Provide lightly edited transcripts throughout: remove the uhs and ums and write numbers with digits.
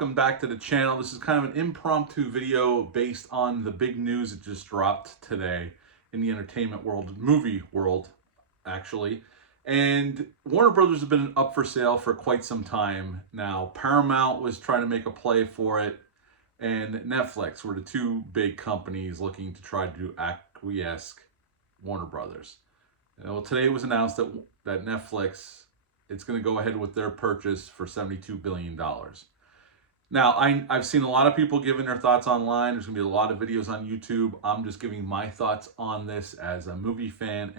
welcome back to the channel. This is kind of an impromptu video based on the big news that just dropped today in the entertainment world, movie world, actually. And Warner Brothers have been up for sale for quite some time now. Paramount was trying to make a play for it, and Netflix were the two big companies looking to try to acquiesce Warner Brothers. Well, today it was announced that Netflix, it's going to go ahead with their purchase for $72 billion. Now, I've seen a lot of people giving their thoughts online. There's going to be a lot of videos on YouTube. I'm just giving my thoughts on this as a movie fan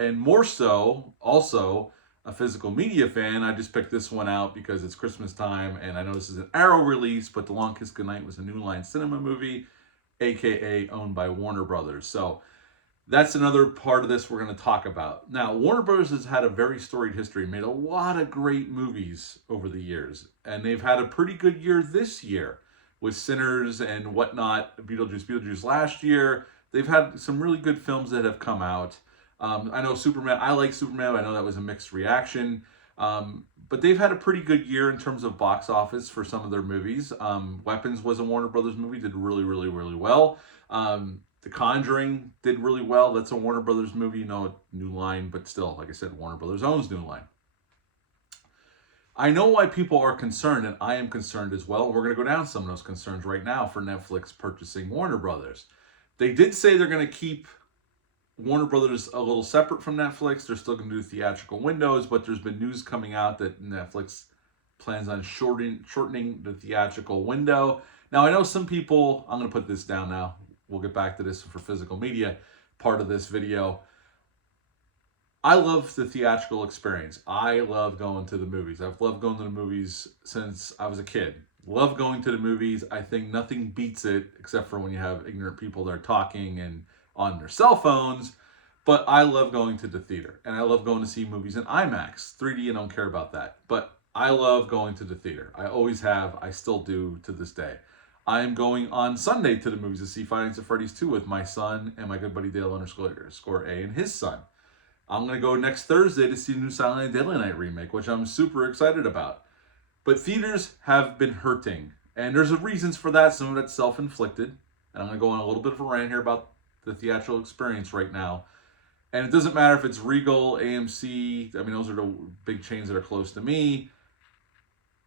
and more so, also a physical media fan. I just picked this one out because it's Christmas time, and I know this is an Arrow release, but The Long Kiss Goodnight was a New Line Cinema movie, aka owned by Warner Brothers. So that's another part of this we're going to talk about. Now, Warner Bros. Has had a very storied history, made a lot of great movies over the years, and they've had a pretty good year this year with Sinners and whatnot, Beetlejuice last year. They've had some really good films that have come out. I know Superman, I like Superman, I know that was a mixed reaction, but they've had a pretty good year in terms of box office for some of their movies. Weapons was a Warner Brothers movie, did really, really, really well. The Conjuring did really well. That's a Warner Brothers movie, New Line, but still, like I said, Warner Brothers owns New Line. I know why people are concerned, and I am concerned as well. We're going to go down some of those concerns right now for Netflix purchasing Warner Brothers. They did say they're going to keep Warner Brothers a little separate from Netflix. They're still going to do theatrical windows, but there's been news coming out that Netflix plans on shortening the theatrical window. Now, I know some people, I'm going to put this down now. We'll get back to this for physical media part of this video. I love the theatrical experience. I love going to the movies. I've loved going to the movies since I was a kid. Love going to the movies. I think nothing beats it except for when you have ignorant people that are talking and on their cell phones. But I love going to the theater, and I love going to see movies in IMAX. 3D, I don't care about that. But I love going to the theater. I always have. I still do to this day. I am going on Sunday to the movies to see Five Nights at Freddy's 2 with my son and my good buddy Dale _A and his son. I'm going to go next Thursday to see the new Silent Night Deadly Night remake, which I'm super excited about. But theaters have been hurting, and there's reasons for that. Some of that's self-inflicted, and I'm going to go on a little bit of a rant here about the theatrical experience right now. And it doesn't matter if it's Regal, AMC, I mean, those are the big chains that are close to me.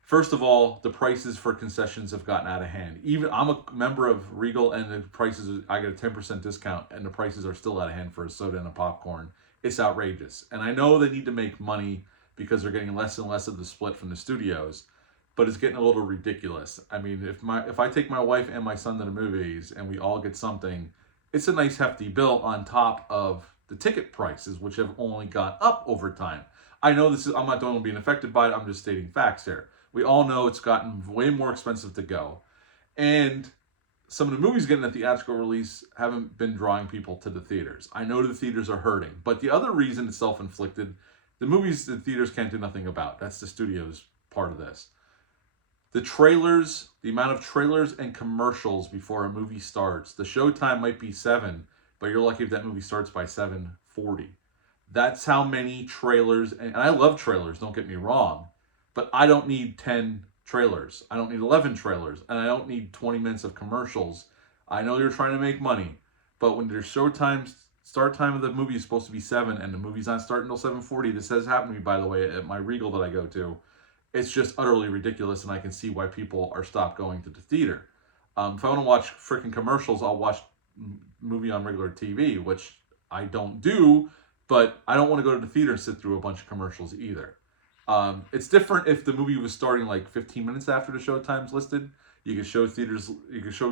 First of all, the prices for concessions have gotten out of hand. Even I'm a member of Regal, and the prices, I get a 10% discount, and the prices are still out of hand for a soda and a popcorn. It's outrageous. And I know they need to make money because they're getting less and less of the split from the studios, but it's getting a little ridiculous. I mean, if I take my wife and my son to the movies and we all get something, it's a nice hefty bill on top of the ticket prices, which have only gone up over time. I know I'm not the only one being affected by it. I'm just stating facts here. We all know it's gotten way more expensive to go. And some of the movies getting a theatrical release haven't been drawing people to the theaters. I know the theaters are hurting. But the other reason it's self-inflicted, the theaters can't do nothing about. That's the studio's part of this. The trailers, the amount of trailers and commercials before a movie starts. The showtime might be 7, but you're lucky if that movie starts by 7:40. That's how many trailers, and I love trailers, don't get me wrong. But I don't need 10 trailers. I don't need 11 trailers. And I don't need 20 minutes of commercials. I know you're trying to make money. But when their start time of the movie is supposed to be 7 and the movie's not starting until 7:40, this has happened to me, by the way, at my Regal that I go to. It's just utterly ridiculous, and I can see why people are stopped going to the theater. If I want to watch freaking commercials, I'll watch movie on regular TV, which I don't do, but I don't want to go to the theater and sit through a bunch of commercials either. It's different if the movie was starting like 15 minutes after the show time's listed. You could show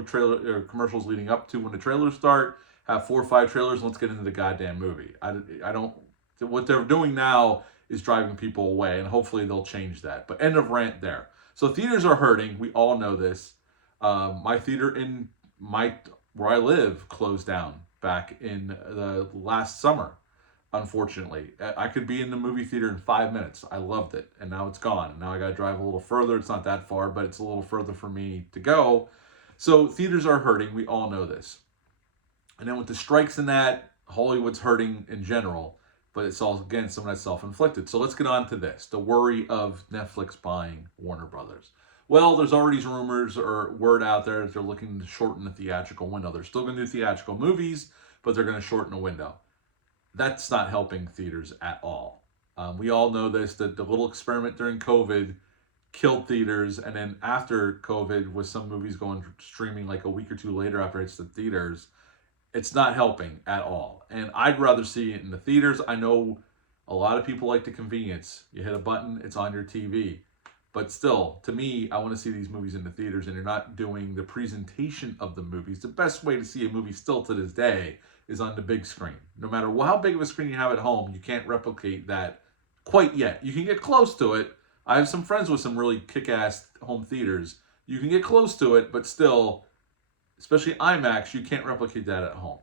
trailer or commercials leading up to when the trailers start, have 4 or 5 trailers, and let's get into the goddamn movie. What they're doing now is driving people away, and hopefully they'll change that. But end of rant there. So theaters are hurting. We all know this. My theater where I live closed down back in the last summer. Unfortunately, I could be in the movie theater in 5 minutes. I loved it, and now it's gone. And now I got to drive a little further. It's not that far, but it's a little further for me to go. So theaters are hurting. We all know this. And then with the strikes and that, Hollywood's hurting in general, but it's all, again, some of that's self-inflicted. So let's get on to this, the worry of Netflix buying Warner Brothers. Well, there's already rumors or word out there that they're looking to shorten the theatrical window. They're still going to do theatrical movies, but they're going to shorten the window. That's not helping theaters at all. We all know this, that the little experiment during COVID killed theaters, and then after COVID, with some movies going streaming like a week or two later after it's the theaters, it's not helping at all. And I'd rather see it in the theaters. I know a lot of people like the convenience. You hit a button, it's on your TV. But still, to me, I want to see these movies in the theaters, and you're not doing the presentation of the movies. The best way to see a movie still to this day is on the big screen. No matter how big of a screen you have at home, you can't replicate that quite yet. You can get close to it. I have some friends with some really kick-ass home theaters. You can get close to it, but still, especially IMAX, you can't replicate that at home.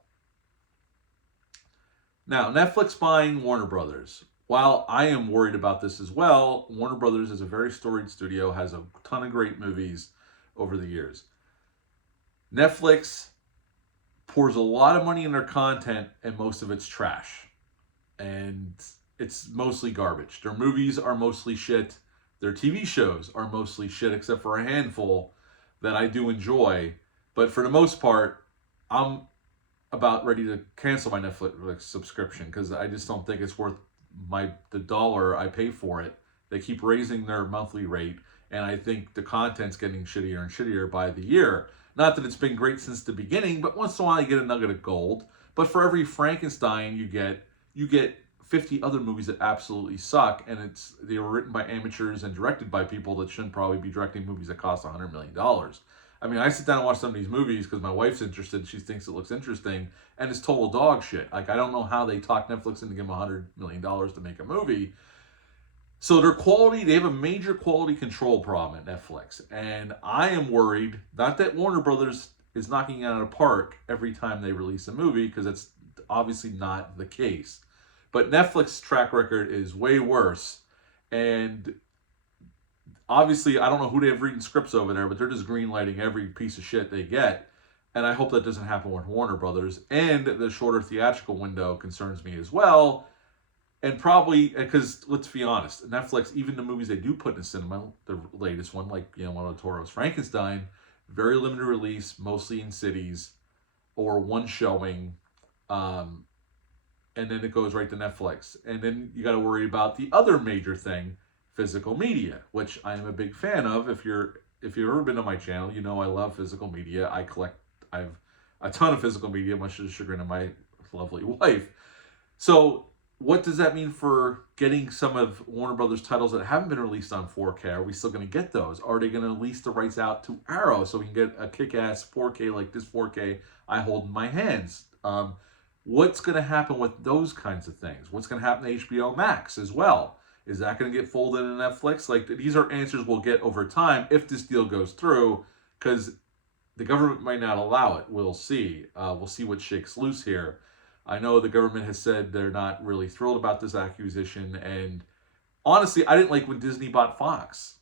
Now, Netflix buying Warner Brothers. While I am worried about this as well, Warner Brothers is a very storied studio, has a ton of great movies over the years. Netflix pours a lot of money in their content, and most of it's trash. And it's mostly garbage. Their movies are mostly shit. Their TV shows are mostly shit, except for a handful that I do enjoy. But for the most part, I'm about ready to cancel my Netflix subscription because I just don't think it's worth the dollar I pay for it. They keep raising their monthly rate, and I think the content's getting shittier and shittier by the year. Not that it's been great since the beginning, but once in a while you get a nugget of gold. But for every Frankenstein you get 50 other movies that absolutely suck, and they were written by amateurs and directed by people that shouldn't probably be directing movies that cost $100 million. I mean, I sit down and watch some of these movies because my wife's interested. She thinks it looks interesting, and it's total dog shit. Like, I don't know how they talk Netflix into giving them $100 million to make a movie. So their quality, they have a major quality control problem at Netflix. And I am worried, not that Warner Brothers is knocking it out of the park every time they release a movie, because it's obviously not the case. But Netflix's track record is way worse. And obviously, I don't know who they have reading scripts over there, but they're just greenlighting every piece of shit they get. And I hope that doesn't happen with Warner Brothers. And the shorter theatrical window concerns me as well. And probably, because let's be honest, Netflix, even the movies they do put in the cinema, the latest one, like Guillermo del Toro's Frankenstein, very limited release, mostly in cities, or one showing, and then it goes right to Netflix. And then you got to worry about the other major thing, physical media, which I am a big fan of. If you've ever been on my channel, you know I love physical media. I have a ton of physical media, much to the chagrin of my lovely wife. So what does that mean for getting some of Warner Brothers titles that haven't been released on 4K? Are we still going to get those? Are they going to lease the rights out to Arrow so we can get a kick-ass 4K like this 4K I hold in my hands? What's going to happen with those kinds of things? What's going to happen to HBO Max as well? Is that going to get folded into Netflix? Like, these are answers we'll get over time if this deal goes through, because the government might not allow it. We'll see. We'll see what shakes loose here. I know the government has said they're not really thrilled about this acquisition, and honestly, I didn't like when Disney bought Fox.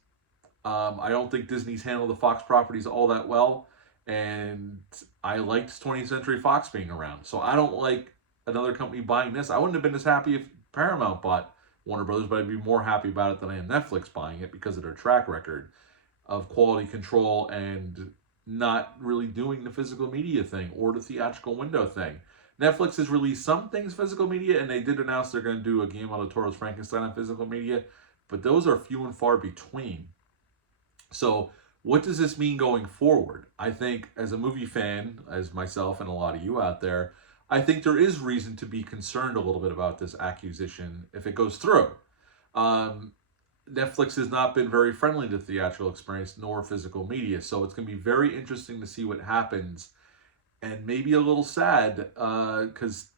I don't think Disney's handled the Fox properties all that well, and I liked 20th Century Fox being around. So I don't like another company buying this. I wouldn't have been as happy if Paramount bought Warner Brothers, but I'd be more happy about it than I am Netflix buying it because of their track record of quality control and not really doing the physical media thing or the theatrical window thing. Netflix has released some things physical media, and they did announce they're going to do a Guillermo del Toro's Frankenstein on physical media, but those are few and far between. So what does this mean going forward? I think as a movie fan, as myself and a lot of you out there, I think there is reason to be concerned a little bit about this acquisition if it goes through. Netflix has not been very friendly to theatrical experience nor physical media, so it's going to be very interesting to see what happens. And maybe a little sad, because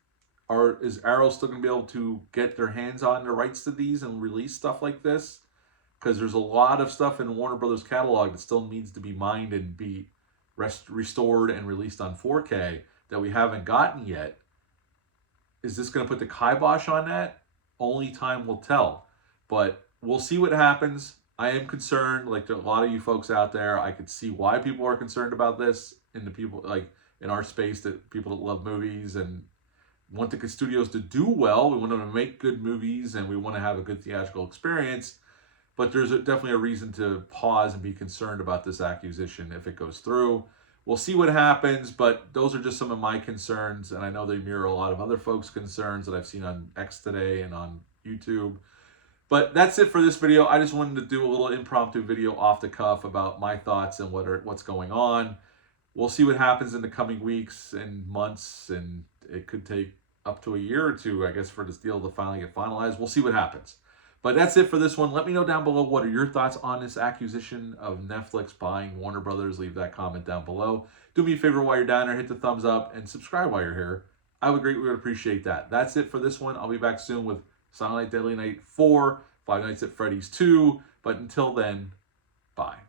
is Arrow still going to be able to get their hands on the rights to these and release stuff like this? Because there's a lot of stuff in Warner Brothers' catalog that still needs to be mined and be restored and released on 4K that we haven't gotten yet. Is this going to put the kibosh on that? Only time will tell. But we'll see what happens. I am concerned, like there are a lot of you folks out there. I could see why people are concerned about this in the people like in our space, that people that love movies and want the studios to do well. We want them to make good movies and we want to have a good theatrical experience. but there's definitely a reason to pause and be concerned about this accusation if it goes through. We'll see what happens, but those are just some of my concerns, and I know they mirror a lot of other folks' concerns that I've seen on X today and on YouTube. But that's it for this video. I just wanted to do a little impromptu video off the cuff about my thoughts and what's going on. We'll see what happens in the coming weeks and months, and it could take up to a year or two, I guess, for this deal to finally get finalized. We'll see what happens. But that's it for this one. Let me know down below, what are your thoughts on this accusation of Netflix buying Warner Brothers? Leave that comment down below. Do me a favor while you're down there, hit the thumbs up and subscribe while you're here. I would greatly appreciate that. That's it for this one. I'll be back soon with Silent Night, Deadly Night 4, Five Nights at Freddy's 2. But until then, bye.